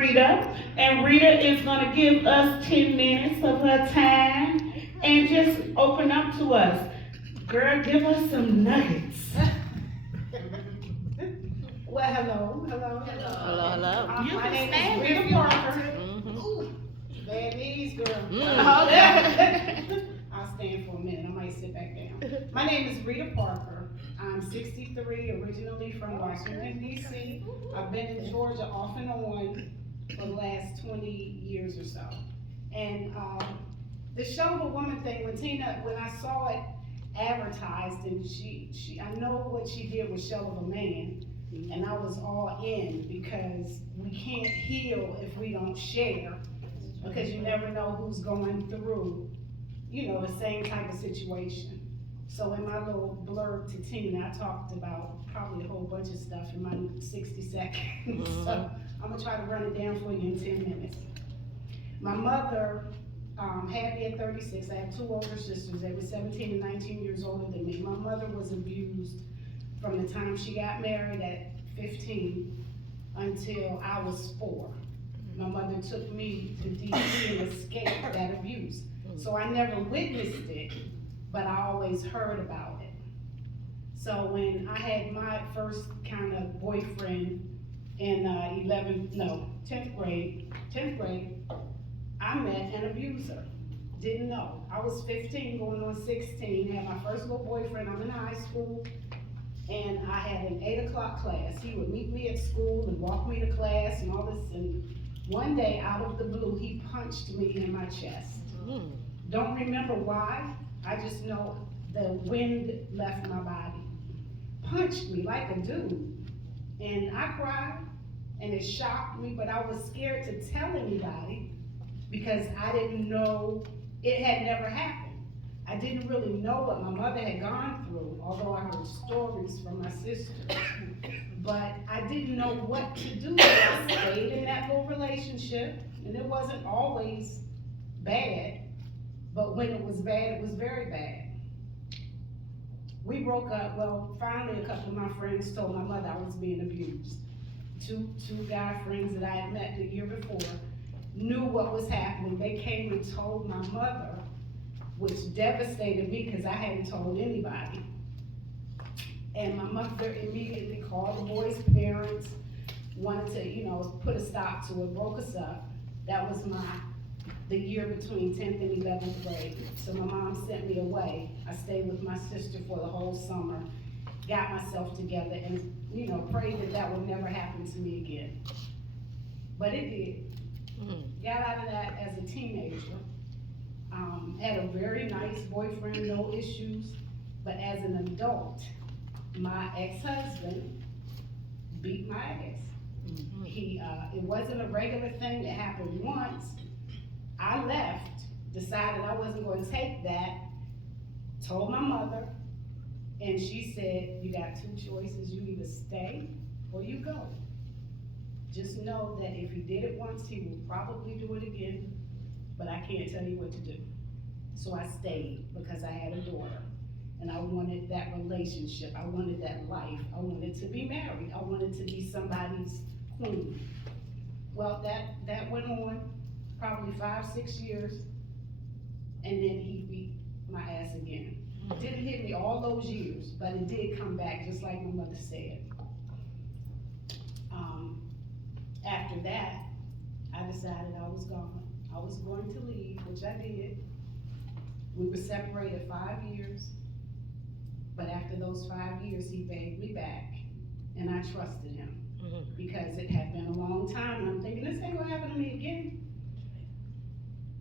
Rita, and Rita is going to give us 10 minutes of her time and just open up to us. Girl, give us some nuggets. Well, hello, hello, hello. Hello, hello. You My can name stand is if Rita you want Parker. to. Ooh, bad knees, girl. Okay. I'll stand for a minute. I might sit back down. My name is Rita Parker. I'm 63, originally from Washington, D.C. I've been in Georgia off and on for the last 20 years or so. And the Show of a Woman thing, when I saw it advertised, and I know what she did with Show of a Man, and I was all in because we can't heal if we don't share, because you never know who's going through, the same type of situation. So in my little blurb to Tina, I talked about probably a whole bunch of stuff in my 60 seconds. So I'm gonna try to run it down for you in 10 minutes. My mother had me at 36. I have two older sisters. They were 17 and 19 years older than me. My mother was abused from the time she got married at 15 until I was 4. My mother took me to DC and escaped that abuse. So I never witnessed it, but I always heard about it. So when I had my first kind of boyfriend in 10th grade, I met an abuser. Didn't know. I was 15 going on 16, had my first little boyfriend. I'm in high school, and I had an 8 o'clock class. He would meet me at school and walk me to class and all this, and one day out of the blue, he punched me in my chest. Don't remember why, I just know the wind left my body. Punched me like a dude. And I cried, and it shocked me, but I was scared to tell anybody because I didn't know, it had never happened. I didn't really know what my mother had gone through, although I heard stories from my sisters. But I didn't know what to do. I stayed in that little relationship, and it wasn't always bad. But when it was bad, it was very bad. We broke up. Well, finally a couple of my friends told my mother I was being abused. Two guy friends that I had met the year before knew what was happening. They came and told my mother, which devastated me because I hadn't told anybody. And my mother immediately called the boys' parents, wanted to, put a stop to it, broke us up. That was the year between 10th and 11th grade. So my mom sent me away. I stayed with my sister for the whole summer, got myself together, and prayed that would never happen to me again. But it did. Got out of that as a teenager. Had a very nice boyfriend, no issues. But as an adult, my ex-husband beat my ass. It wasn't a regular thing that happened once. I left, decided I wasn't going to take that, told my mother, and she said, you got two choices, you either stay or you go. Just know that if he did it once, he will probably do it again, but I can't tell you what to do. So I stayed because I had a daughter, and I wanted that relationship, I wanted that life, I wanted to be married, I wanted to be somebody's queen. Well, that went on probably 5-6 years, and then he beat my ass again. Didn't hit me all those years, but it did come back, just like my mother said. After that, I decided I was gone. I was going to leave, which I did. We were separated 5 years, but after those 5 years, he begged me back, and I trusted him because it had been a long time. I'm thinking, this ain't gonna happen to me again.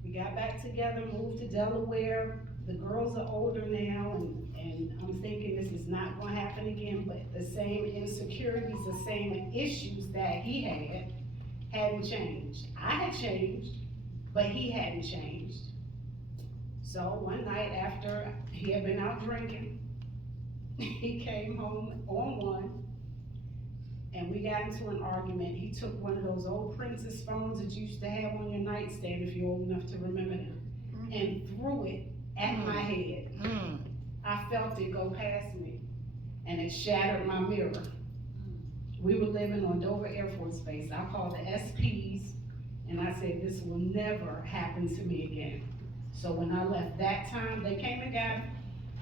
We got back together, moved to Delaware. The girls are older now, and I'm thinking this is not gonna happen again, but the same insecurities, the same issues that he hadn't changed. I had changed, but he hadn't changed. So one night after he had been out drinking, he came home on one, and we got into an argument. He took one of those old Princess phones that you used to have on your nightstand, if you're old enough to remember them, and threw it at my head. I felt it go past me, and it shattered my mirror. We were living on Dover Air Force Base. I called the SPs, said, this will never happen to me again. So when I left that time, they came and got him.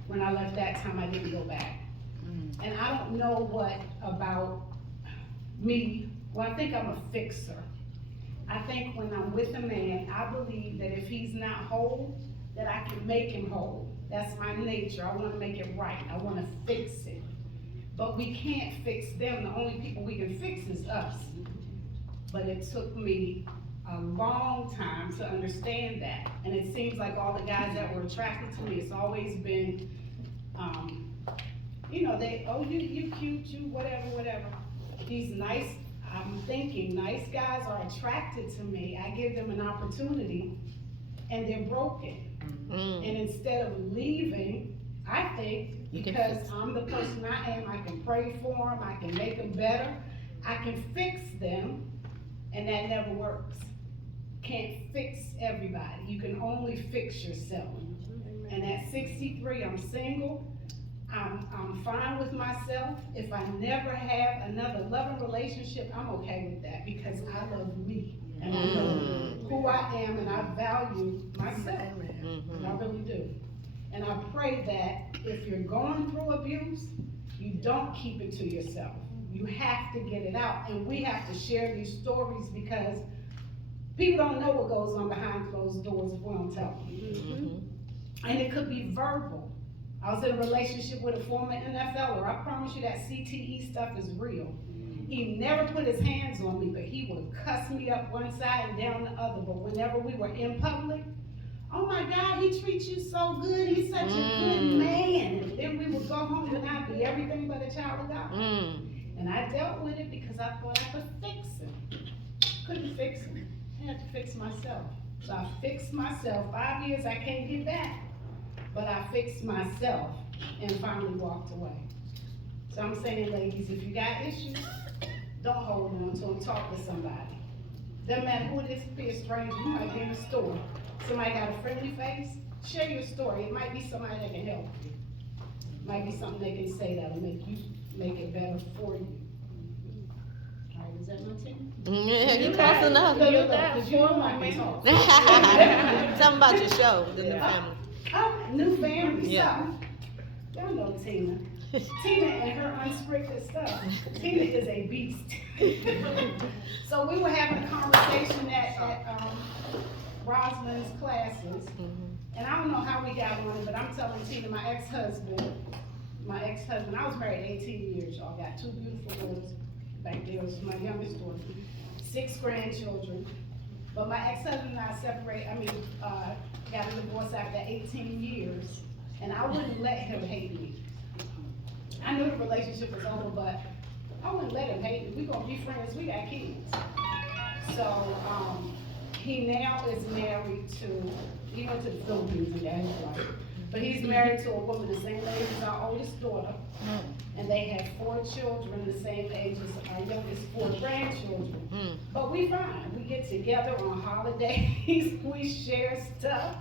When I left that time, I didn't go back. And I don't know what about me, well, I think I'm a fixer. I think when I'm with a man, I believe that if he's not whole, that I can make him whole. That's my nature. I wanna make it right. I wanna fix it. But we can't fix them. The only people we can fix is us. But it took me a long time to understand that. And it seems like all the guys that were attracted to me, it's always been, you know, you cute, you whatever. He's nice. I'm thinking nice guys are attracted to me. I give them an opportunity and they're broken. And instead of leaving, I think because I'm the person I am, I can pray for them, I can make them better, I can fix them, and that never works. Can't fix everybody. You can only fix yourself. And at 63, I'm single. I'm fine with myself. If I never have another loving relationship, I'm okay with that because I love me. And I know who I am and I value myself. And I really do. And I pray that if you're going through abuse, you don't keep it to yourself. You have to get it out. And we have to share these stories because people don't know what goes on behind closed doors if we don't tell them. And it could be verbal. I was in a relationship with a former NFLer. I promise you that CTE stuff is real. He never put his hands on me, but he would cuss me up one side and down the other. But whenever we were in public, oh my God, he treats you so good. He's such a good man. And then we would go home and I'd be everything but a child of God. And I dealt with it because I thought I could fix him. Couldn't fix him. I had to fix myself. So I fixed myself. 5 years I can't get back. But I fixed myself and finally walked away. So I'm saying, ladies, if you got issues, don't hold on to them. Talk to somebody. Doesn't matter who it is, it could be a stranger. You might be in a store. Somebody got a friendly face. Share your story. It might be somebody that can help you. It might be something they can say that'll make it better for you. All right, is that my team? Yeah, you close enough. You got 4 more minutes. Something about your show, the new family. Oh, new family Yeah. stuff. Y'all know Tina. Tina and her unscripted stuff. Tina is a beast. So we were having a conversation at Rosalind's classes, and I don't know how we got on it, but I'm telling Tina, my ex-husband, I was married 18 years, y'all, got 2 beautiful girls. Back there was my youngest daughter, 6 grandchildren. But my ex-husband and I got a divorce after 18 years, and I wouldn't let him hate me. I knew the relationship was over, but I wouldn't let him hate me. We're gonna be friends, we got kids. So, he now is married to, he went to the Philippines and got his wife. But he's married to a woman the same age as our oldest daughter, and they have 4 children the same age as our youngest 4 grandchildren. But we fine. We get together on holidays. We share stuff.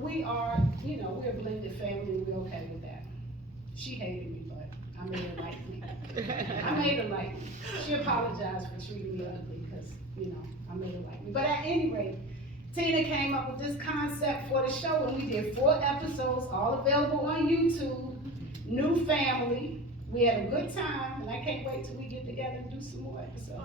We are, we're a blended family, and we're okay with that. She hated me, but I made her like me. She apologized for treating me ugly because, I made her like me. But at any rate, Tina came up with this concept for the show, and we did 4 episodes, all available on YouTube. New family. We had a good time, and I can't wait till we get together and do some more episodes.